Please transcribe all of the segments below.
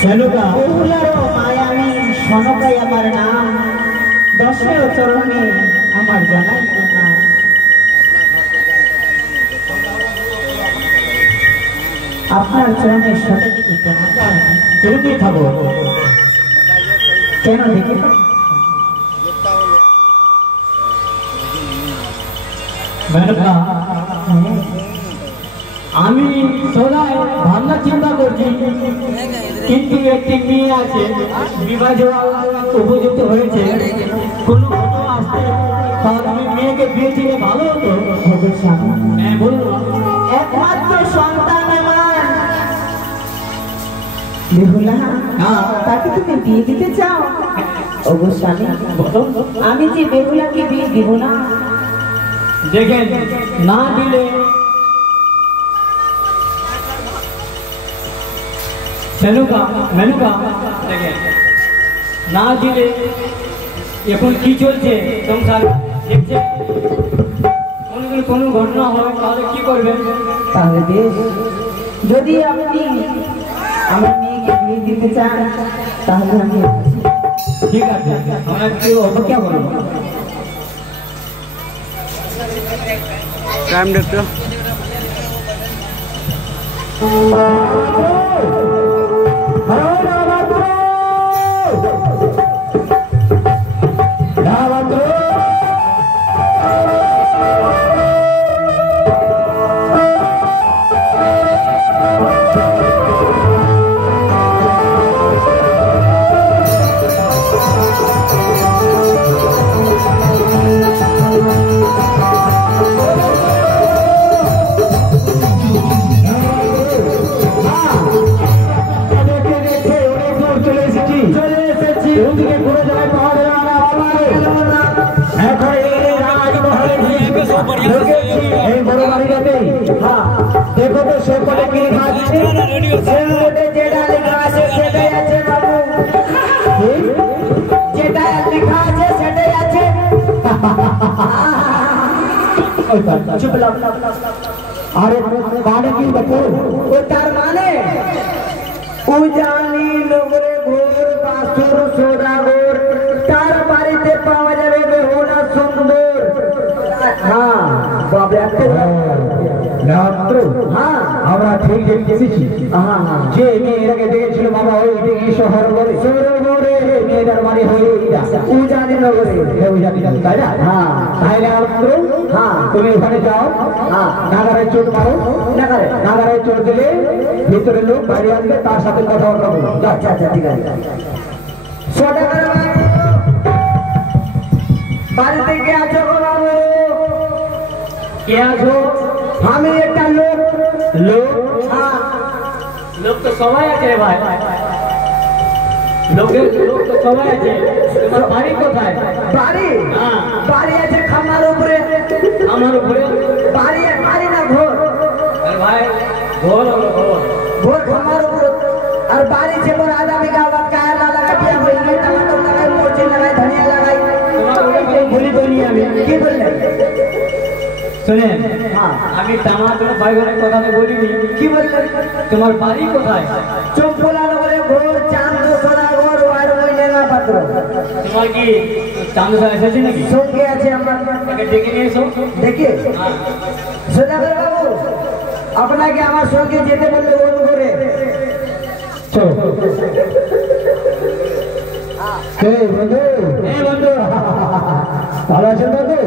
সেনুকা বহুলারো Miami সনকাই আমার নাম, দশের চরণে আমার জানাই প্রণাম। আপনার চরণের সাথে দিকে চমৎকার তুমি থাকো কেন দেখে মেনকা আমি সদাই ভাবনা চিন্তা করছি, কিন্তু একটি মেয়ে আছে বিবাহ দেওয়া উপযুক্ত হয়েছে, কোনো ঘটনা আসতে তাহলে আমি মেয়েকে বিয়ে দিলে ভালো হতো। হ্যাঁ বলুন। একমাত্র সন্তান আমার বেহুলা, তাকে তুমি বিয়ে দিতে চাও? অবশ্যই আমি যে বেহুলাকে বিয়ে দিব না। দেখেন না দিলে মেনুকা দেখেন না দিলে এখন কি চলছে সংসার দেখছে, কোনো ঘটনা হয় তাহলে কি করবেন? তাহলে বেশ, যদি আপনি আমার মেয়েকে বিয়ে দিতে চান তাহলে আমি ঠিক আছে, আমরা একটু অপেক্ষা করবো। টাইম দেখতো देखो तो सेपटे की लिखा है, सेपटे जेड़ा लिखा है सेटे আছে বাবু, যেটা লিখা আছে সেটাই আছে। ওই বাবা চুপ লাও, আরে মানে কি দেখো ও তার মানে উজানি লোগরে ঘোর পাথর সোদাগর, তার বাড়িতে পাওয়া যাবে বেহুলা সুন্দর। হ্যাঁ বাবা একটা রাত্র আমরা ঠিক দেখেছি যে মেয়েরাকে দেখেছিল বাবা ওই শহর বলে সরোবরে মেয়েটার বাড়ি হয়ে উজানি নগরে উজানি, তাই না? হ্যাঁ তাই রাত্র তুমি ওখানে যাও, নাগারে চোট মারো, নাগারে চোট দিলে ভিতরে লোক বাইরে আসবে, তার সাথে কথাবার্তা বলো। আচ্ছা আচ্ছা ঠিক আছে। বাড়িতে কে আছো বাবু? কে আছো? আমি একটা লোক। লোক? লোক তো সবাই আছে ভাই, লোক তো সবাই আছে। তোমার বাড়ি কোথায়? বাড়ি বাড়ি আছে খামার উপরে। আমার উপরে বাড়ি? বাড়ি না ঘর ভাই, ঘর ঘর খামার উপরে। আর বাড়ি ছে বড় আদা বিঘা কায়লা লাগাই দিয়া হইলে, টমাটো লাগাই, মরিচ লাগাই, ধনিয়া লাগাই। তোমার ওটা বলি বলি আমি কি বললেন শুনেন? আমি টমাটো বাইগনের কথা তো বলিনি। কি বললেন? তোমার বাড়ি কোথায়? চম্পলা নগরে ঘর, চাঁদ সোনা ঘর, আর মহিলা পাত্র। তোমার কি চাঁদ সোনা এসেছে নাকি? সঙ্গে আছে আমার, তাকে ডেকে নিয়ে এসো। ডেকে? সদাগর বাবু আপনাকে আমার সঙ্গে যেতে বললে ওর করে চলো। বন্ধু বন্ধু ভালো আছেন বন্ধু?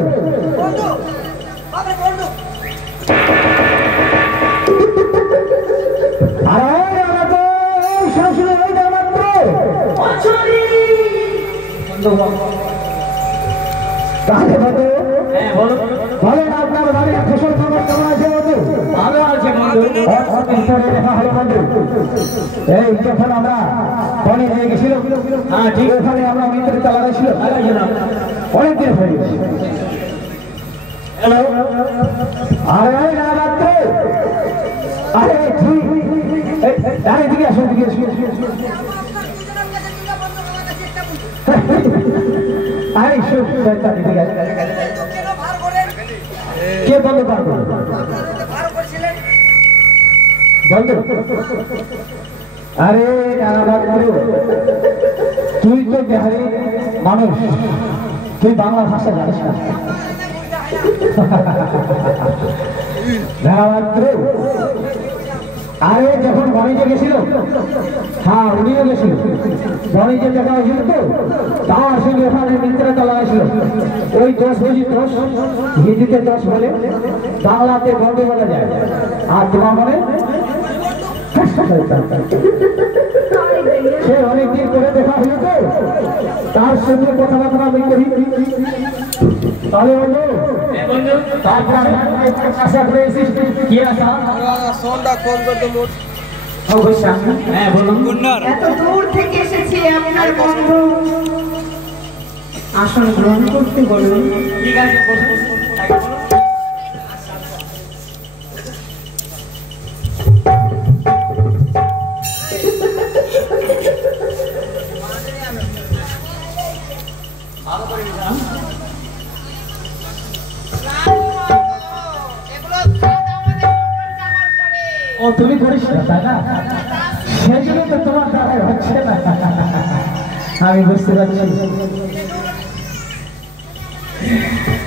তাহলে বন্ধু ভালো না আপনার বাড়ির ফসল খবর কেমন আছে বন্ধু? ভালো আছে বন্ধু। দেখা হলো বন্ধু, এই যখন আমরা বনে হয়ে গেছিল, হ্যাঁ ঠিক, ওখানে আমরা মিত্রতা লাগাইছিল, অনেকদিন হয়ে গেছে। হ্যালো আরে না রাত্র, আরে ঠিক আরে দিকে আসো, দিকে আসো। আরে শুন কে বন্ধ পার করবে? বন্ধ আরে তুই তো বিহারি মানুষ, তুই বাংলা ভাষা জানিস না। আরে যখন বাণিজ্যে গেছিল, হ্যাঁ উনিও গেছিল, বাণিজ্যে দেখা হয়েছিল তো, তার সঙ্গে ওখানে মিত্রতা লাগাইছিল। ওই 10 বুঝি 10, হিন্দিতে 10 বলে, বাংলাতে বন্ধে বলা যায়। আর তোমার মনে সে অনেকদিন করে দেখা হলো তো, তার সঙ্গে কথাবার্তা আমি করি। তাহলে বন্ধু তারপর আশা করে এসেছিস কি আশা? হ্যাঁ বলুন। এত দূর থেকে এসেছি আপনার বন্ধু, আসন গ্রহণ করতে বলুন। ঠিক আছে বলুন। ও তুমি করিস না তাই না, সেই জন্য তো তোমার দ্বারাই হচ্ছে না। আমি বুঝতে পারছি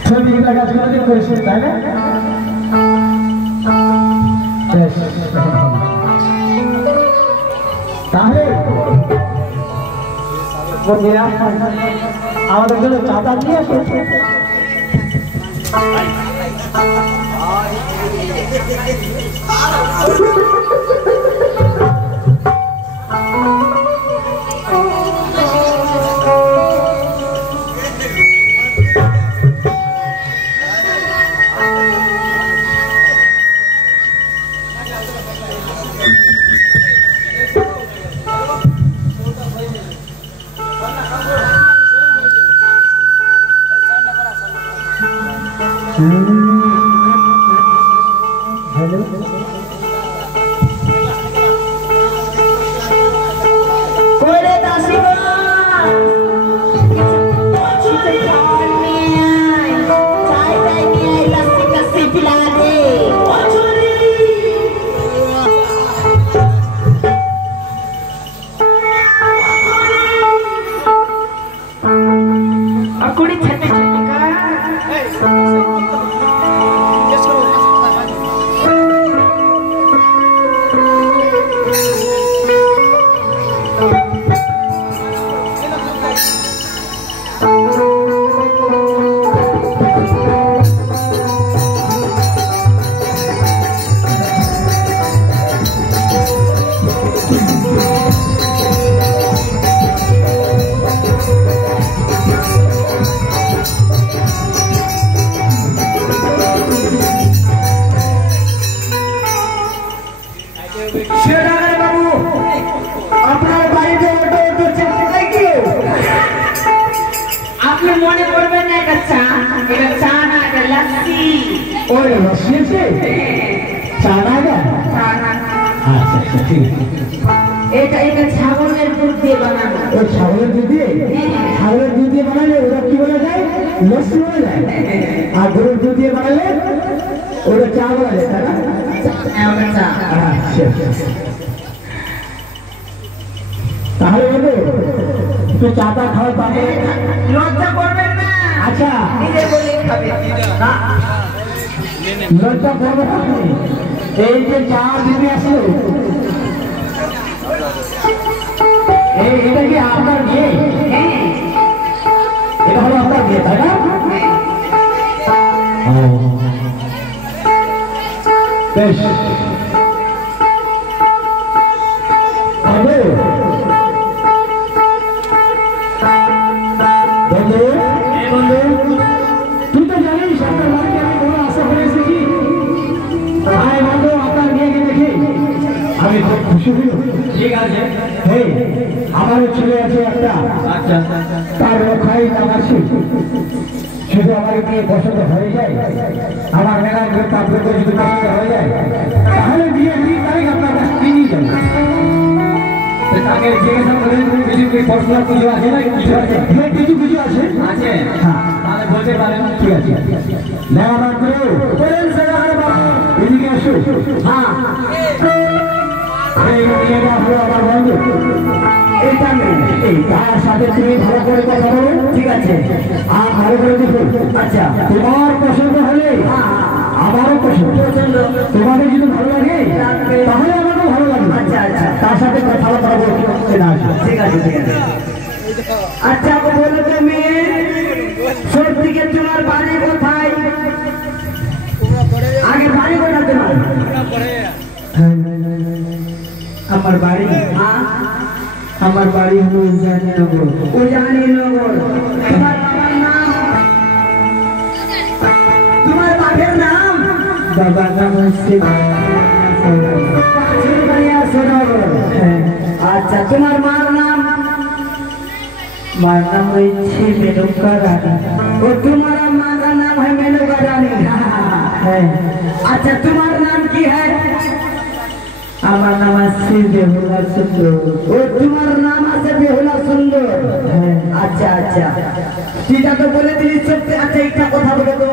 তুমি এটা কাজ কোনোদিন করিস তাই না। তাহলে আমাদের জন্য চাঁদা দিয়ে আসে। ছাগলের দুধ দিয়ে বানানো, ছাগলের দুধ দিয়ে বানালে ওরা কি বলা যায়? লস্যি বলা যায়। আর গরুর দুধ দিয়ে বানালে ওরা চা বলা যায়, তাই না? তাহলে বলবো একটু চাটা খাওয়ার পাবে, লজ্জা করবেন না। আচ্ছা লজ্জা করবে না। এই যে চা দিদি আসলো, এটা কি আপনার মেয়ে? এটা হলো আপনার মেয়ে তাই না? বেশ তুই তো জানিস আপনার বাড়িতে আমি বড় আশা করে এসেছি। ভাই বন্ধু আপনার মেয়েকে দেখে আমি খুব খুশি হই। ঠিক আছে, আমারও ছেলে আছে একটা, তার রক্ষাই নামাসি, শুধু আমার মেয়ে পছন্দ হয়ে যায়, আমার মেয়ের তারপরে যদি পছন্দ হয়ে যায় তাহলে বিয়ে 2 তারিখ আপনার কাছে নিয়ে যাবে। তাকে জিজ্ঞাসা করেন কিছু পড়াশোনা কিছু আছে না? কিছু আছে, কিছু কিছু আছে আছে, হ্যাঁ তাহলে বলতে পারেন। ঠিক আছে, লেখাপড়া করে এদিকে আসো। হ্যাঁ এই মেয়েটা হলো আমার বন্ধু। এইটা মেয়ে, এই তার সাথে তুমি ভালো করে কথা বলো, ঠিক আছে? আর ভালো করে দেখো। আচ্ছা, তোমার পছন্দ হলে আমারও পছন্দ। তোমাদের যদি ভালো লাগে তাহলে আমারও ভালো লাগবে। আচ্ছা আচ্ছা, তার সাথে কথা বলবো, ঠিক আছে ঠিক আছে। আচ্ছা বলো তো মেয়ে, সত্যিকে তোমার বাড়ি কোথায়? আগে বাড়ি কোথায় তোমার? আমার বাড়ি আমার বাড়ি হলো উজানিনগর। উজানিনগর। তোমার বাবার নাম? তোমার বাপের নাম? বাবার নাম হচ্ছে আচ্ছা, তোমার মার নাম? मार नाम হচ্ছে মেনকা রানী। ও তোমার माँ का नाम है मेनका रानी है। अच्छा, तुम्हारा नाम की है? আমার নাম আছে বেহুলা সুন্দর। ও তোমার নাম আছে বেহুলা সুন্দর। আচ্ছা আচ্ছা, সেটা তো বলে দিলি সত্যি। আচ্ছা, একটা কথা বলে তো,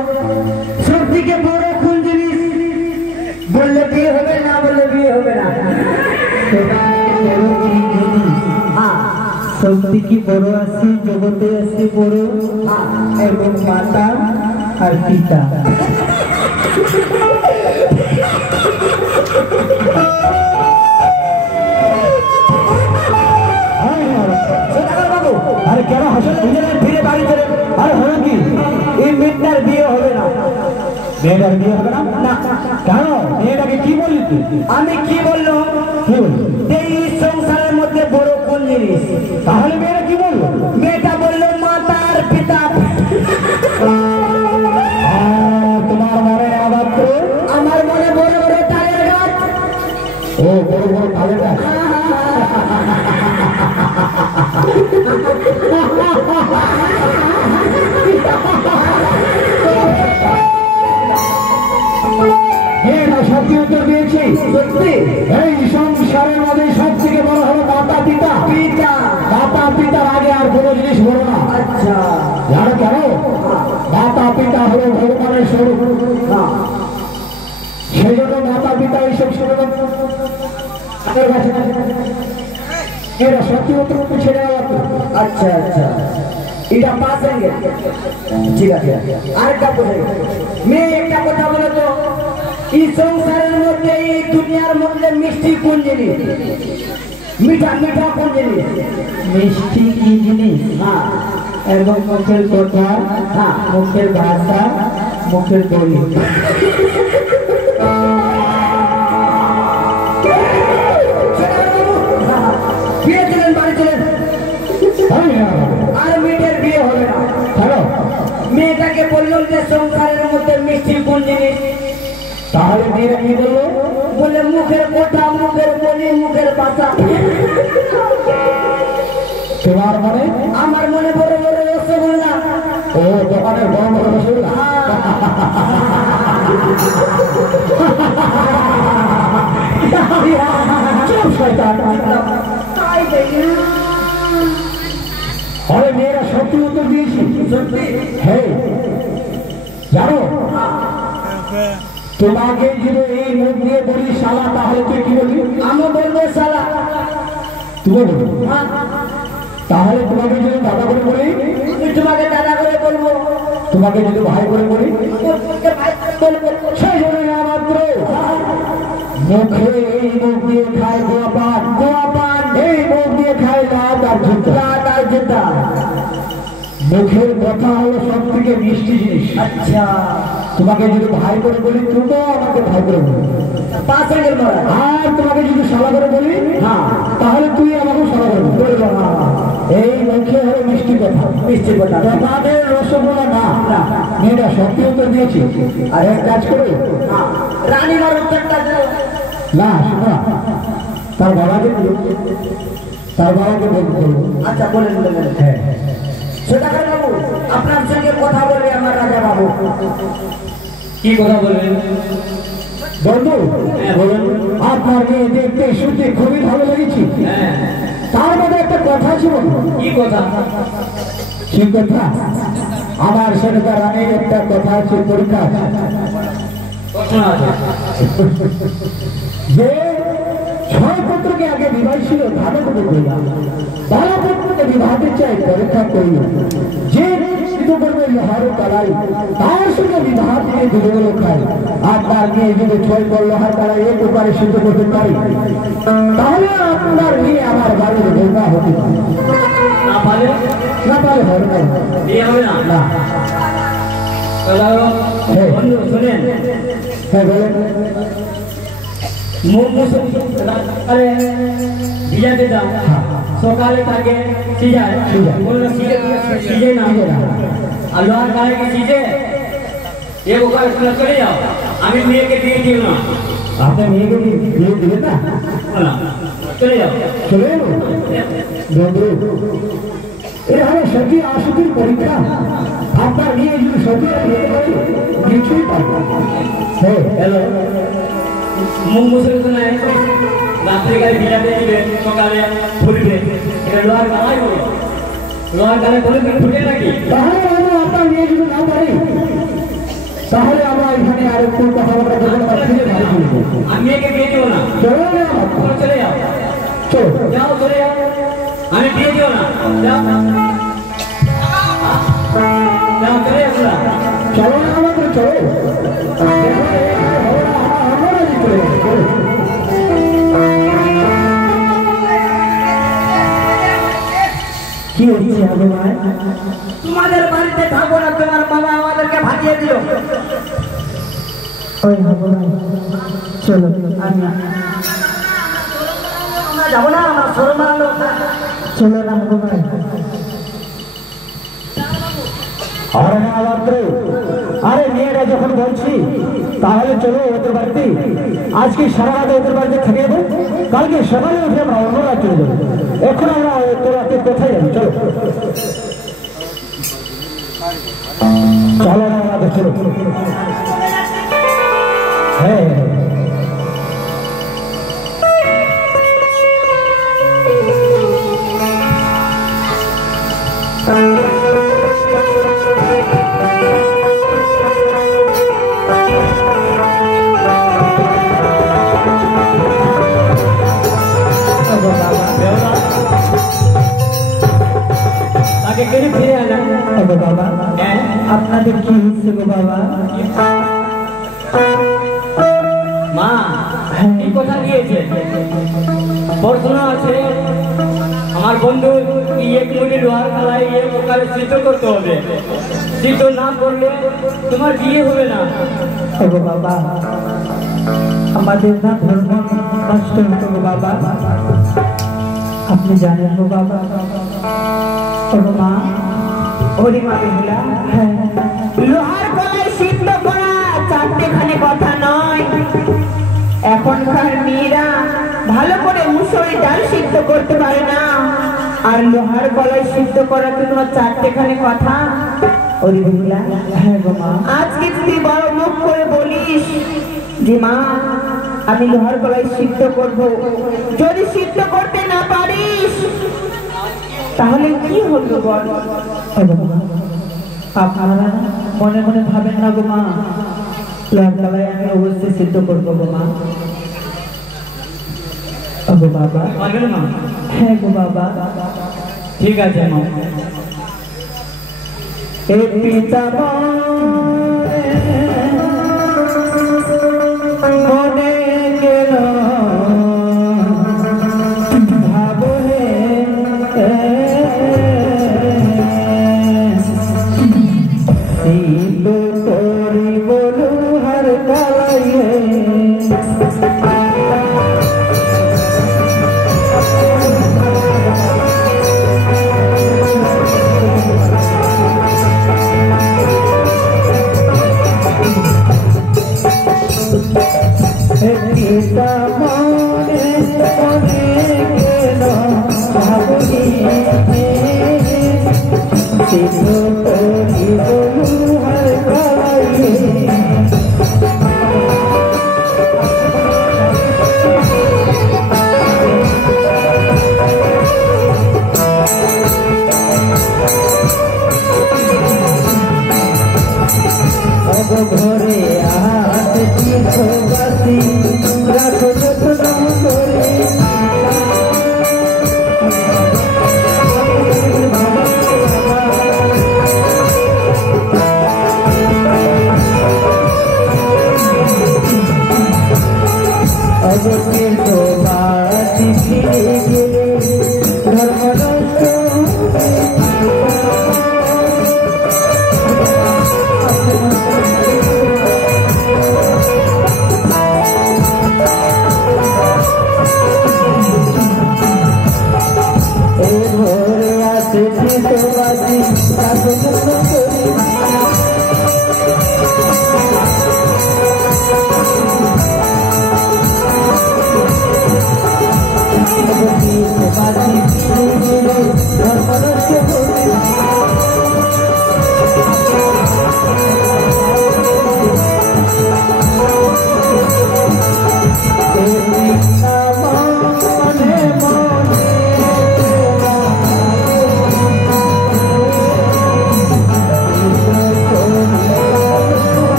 সব থেকে বড় কোন জিনিস? বললে বিয়ে হবে না, বললে বিয়ে হবে না। সব থেকে বড় আছে জগতে আছে বড় এবং মাতা আর পিতা। আরে কেন হাসেন? ফিরে বাড়ি চলে। আরে হলো কি, এই মেয়েটার বিয়ে হবে না। মেয়েটার বিয়ে হবে না? না। কেন? মেয়েটাকে কি বললি তুই? আমি কি বললো? কি বললি? এই সংসারের মধ্যে বড় কোন জিনিস? তাহলে মেয়েটা কি বললো? মেয়েটা বললো মাতা আর পিতা। তোমার মনে আবার তো? আমার মনে বড় বড় তালের গাছ। ও, বড় বড় তালের গাছ। সত্যি উত্তর দিয়েছি। সত্যি? এই সংসারের মধ্যে সব থেকে বড় হলো মাতা পিতা। পিতা, মাতা পিতার আগে আর কোনো জিনিস বড় না। আচ্ছা, জানো কেন? মাতা পিতা হলো ভগবানের স্বরূপ। সেই জন্য মাতা পিতা এইসব এরা সত্যি উত্তর ছেড়ে দেওয়া। আচ্ছা আচ্ছা, এটা পাস হয়ে গেছে। ঠিক আছে, আরেকটা কথা মেয়ে, একটা কথা বলে তো, এই সংসারের মধ্যে, এই দুনিয়ার মধ্যে মিষ্টি কোন জিনিস? মিঠা মিঠা কোন জিনিস? মিষ্টি কি জিনিস? হ্যাঁ, এবং মুখের কথা, মুখের ভাষা, মুখের বলি। বিয়ে চলেন, বাড়ি চলেন। আর মেয়েটার বিয়ে হবে না। মেয়েটাকে বললাম যে সংসারের মধ্যে মিষ্টি কোন জিনিস? তাহলে মেয়েরা কি বললো? বলে মুখের কথা, মুখের বলি, মুখের ভাষা। তোমার মনে? আমার মনে বড় বড় রসগোল্লা। ও, দোকানের বড় বড় রসগোল্লা। আরে মেয়েরা সত্যি উত্তর দিয়েছি। সত্যি? হ্যাঁ। জানো, তোমাকে যদি এই মুখ দিয়ে বলি শালা, তাহলে তুই কি বলবি? আমি বলবো শালা। তুমি বলবো? তাহলে তোমাকে যদি দাদা করে বলি? তোমাকে দাদা করে বলবো। তোমাকে যদি ভাই করে বলি? সেই জন্য মাত্র মুখে এই মুখ দিয়ে খায় গোয়া পান, গোয়া পান। এই মুখ দিয়ে খায় লাদ আর জুতা, লাদ আর জুতা। মুখের কথা হলো সব থেকে মিষ্টি জিনিস। আচ্ছা, তোমাকে যদি ভাই করে বলি, তুমিও আমাকে ভাই করে বলি। আর তোমাকে যদি শালা করে বলি, তাহলে তুই আমাকে শালা করে বলবি। এই মুখে হলো মিষ্টি কথা, মিষ্টি কথা। তোমাদের রসগোল্লা না। মেয়েরা সত্যি উত্তর দিয়েছি। আর এক কাজ করে রানীমার উত্তরটা না, শোনা, তার বাবাকে বলবো। আচ্ছা, বলেন বলেন। হ্যাঁ, সদাগর বাবু, আপনার সঙ্গে কথা বলবে আমার রাজা বাবু। কি কথা বলবেন? বন্ধু, বলুন। আপনার মেয়ে দেখতে শুনতে খুবই ভালো লেগেছে। তার মধ্যে একটা কথা ছিল। কি কথা? কি কথা? আমার সরকার রানীর একটা কথা আছে, পরীক্ষা যে ছয় পুত্রকে আগে বিবাহ ছিল ধারে করে কইয়া, 12 পুত্রকে বিবাহতে চাই পরীক্ষা করিল, যে সিদ্ধ করবে লোহার কালাই তার সঙ্গে বিবাহ থেকে দুজন খাই, আর তার মেয়ে যদি 6 পর লোহার কালাই এক উপারে সিদ্ধ করতে পারি, তাহলে আপনার মেয়ে আমার বাড়ির বৌমা হতে পারে। না পারে হবে না, বিয়ে হবে না। না। বন্ধু শুনেন, হ্যাঁ বলেন। সকালে ভিজাতে দাও, সকালে তাকে সিজায়, সিজে না, আর লোহার কালাইকে সিজে এ ওখানে চলে যাও। আমি মেয়েকে দিয়ে দিব না। আপনার মেয়েকে বিয়ে দিবেন না? চলে যাও, চলে যাবো বন্ধু। এটা হলো সতী আসতির পরীক্ষা। আপনার মেয়ে যদি সতী হতে পারে কিছুই পারবে। হ্যাঁ হ্যালো, মুখ মুসলমানের রাত্রিকালে ভিজাতে দিবে, সকালে ফুটবে। এটা লোহার কালাই বলো, লোহার কালাই বলে কি ফুটে নাকি? তাহলে আমরা আপনার মেয়ে যদি না পারি, তাহলে আমরা এখানে আর একটু কথাবার্তা বলবো, ফিরে বাড়ি চলে যাবো। আমি মেয়েকে দিয়ে দিব না। চলো না, চলে যাও, চলো যাও, চলে যাও। আমি দিয়ে দিব না, যাও যাও, চলে যাও। চলো না আমাদের, চলো। আমরা রাজি চলে যাবো। কি হচ্ছে ভগবান? তোমাদের বাড়িতে থাকবো না, তোমার বাবা আমাদেরকে ভাগিয়ে দিল। ওই ভগবান চলো, আমরা যাবো না, আমরা সরো মারলো। চলো না ভগবান। আরে না মাত্র, আরে মেয়েরা যখন বলছি তাহলে চলো ওদের বাড়িতে। আজকে সারা রাতে ওদের বাড়িতে থেকে যাবো, কালকে সকালে উঠে আমরা অন্য রাত চলে যাবো। এখন আমরা তোর রাতে কোথায় যাবো? চলো চলো না আমাদের, চলো। হ্যাঁ তাকে কেড়ে ফিরে আনা। বাবা, আপনাদের কি হচ্ছে গো বাবা? মা কি কথা দিয়েছে? পড়াশোনা আছে, আমার বন্ধু এক মুঠি লোহার কালাই ওখানে সিদ্ধ করতে হবে। সিদ্ধ না করলে তোমার বিয়ে হবে না। গো বাবা, আমাদের না ধর্ম নষ্ট হতো গো বাবা, আপনি জানেন গো বাবা। মা, ওরে মা বেহুলা, হ্যাঁ লোহার গলায় সিদ্ধ করা 4টেখানে কথা নয়। এখনকার মেয়েরা ভালো করে মুসুরি ডাল সিদ্ধ করতে পারে না, আর লোহার গলায় সিদ্ধ করা কি কোনো 4টেখানে কথা? ওরে বেহুলা, হ্যাঁ গো মা, আজকে তুই বড় মুখ করে বলিস যে মা আমি লোহার গলায় সিদ্ধ করব, যদি সিদ্ধ করতে না পারিস তাহলে কি হলো বল? আপনারা মনে মনে ভাবেন না গো মা, লাগালায় আমি অবশ্যই সিদ্ধ করবো গো মা। গো বাবা, পারবেন মা? হ্যাঁ গো বাবা, ঠিক আছে মা। এ পিতা মনে গেল ভাবনে সিদ্ধ করি বলু হার কালাইয়ে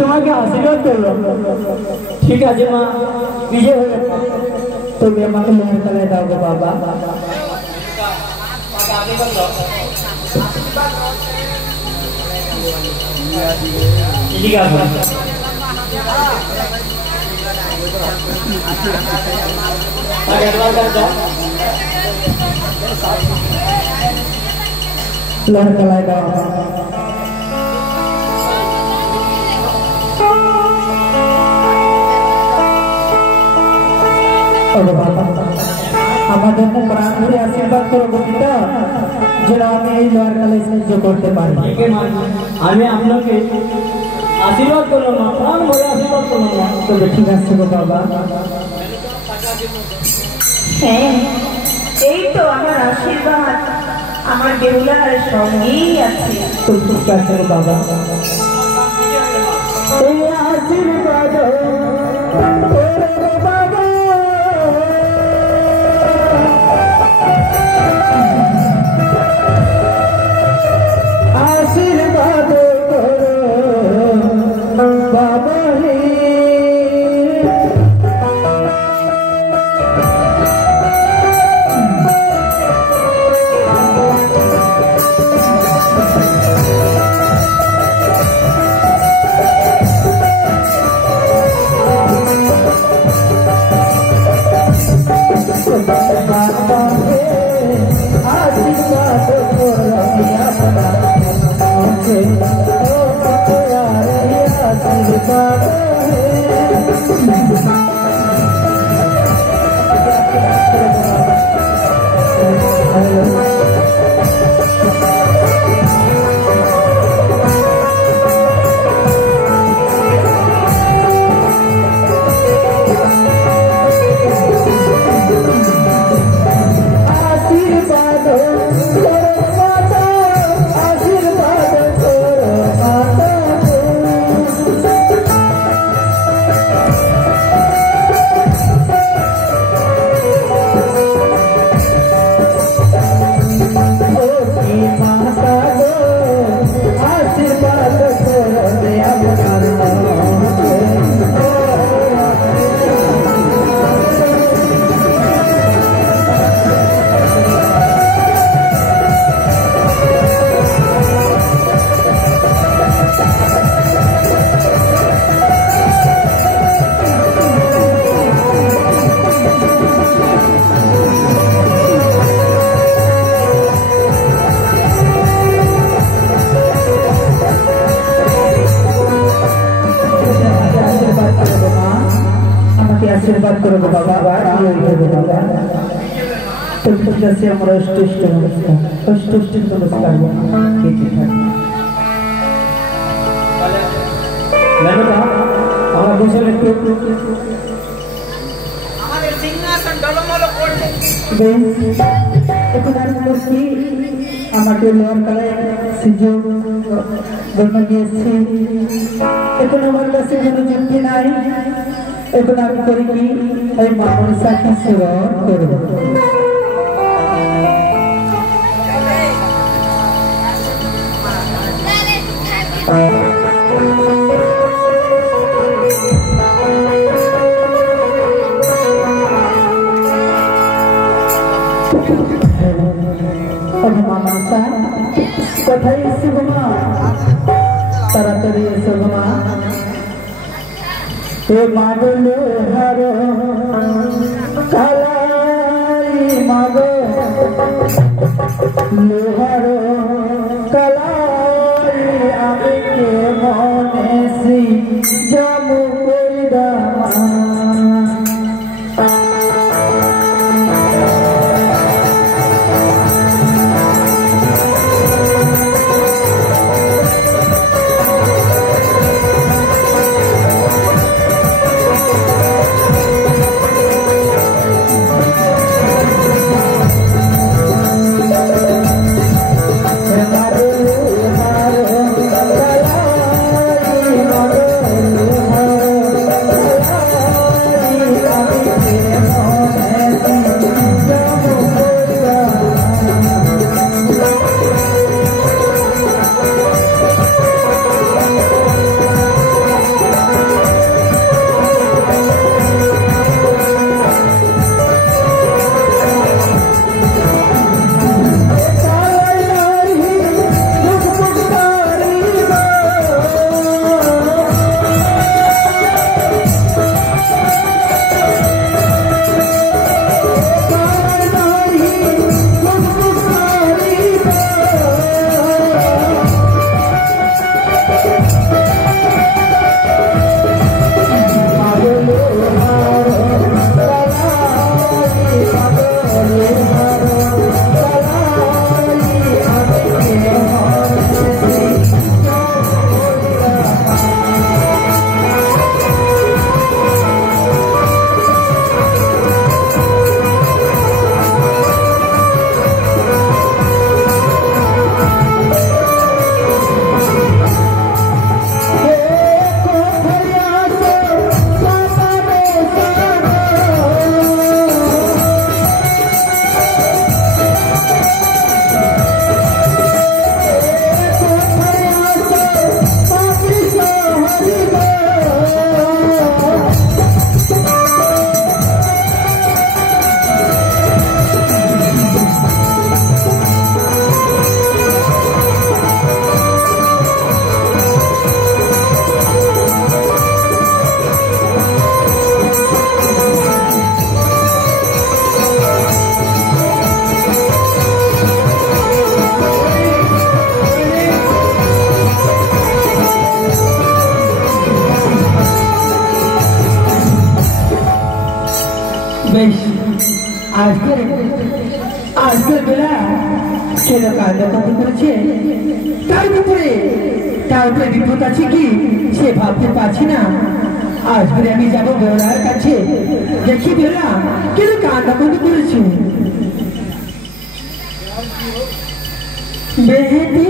তোমাকে আশীর্বাদ করলাম। ঠিক আছে মা, বিজয় হয়ে গেল। তুমি আমাকে লোহার কালায় দাও গো বাবা। ঠিক আছে लोहार कालाय दाও। আমার জন্য প্রাণ ভরে আশীর্বাদ করো গোবিন্দা, যেন আমি এই লোহার কালায় সাহায্য করতে পারি। আমি আপনাকে আশীর্বাদ করলাম না, প্রাণ ভরে আশীর্বাদ করলাম না। তবে ঠিক আছে গো বাবা। হ্যাঁ, এই তো আমার আশীর্বাদ আমার বেহুলার সঙ্গেই আছে। তো ঠিক আছে গো বাবা। এই আশীর্বাদ आशीर्वाद करो बाबा रे। आशीर्वाद आशीर्वाद करो बाबा। तुलसी हमारा अष्टोष्ट नमस्कार, अष्टोष्ट नमस्कार। আমাকে লোহার কালায় সুযোগ দিয়েছি। এখন আমার কাছে কোনো যুক্তি নাই। এখন আমি করি কি, এই মানুষ সাথে সেবা করব। কোথায় এসে গো মা? তাড়াতাড়ি এসো গো মা। এ মাগো লোহার কালাই, মাগো লোহার কালাই, আমি কে মনে সি জামু কইরা Hare বেশ আজকের বেলা ছেলে কান্ড কত করেছে, তার উপরে বিপদ আছে কি সে ভাবতে পারছি না। আজকে আমি যাবো বেলার কাছে, দেখি বেলা কেন কান্ড কত করেছে। বেহেদি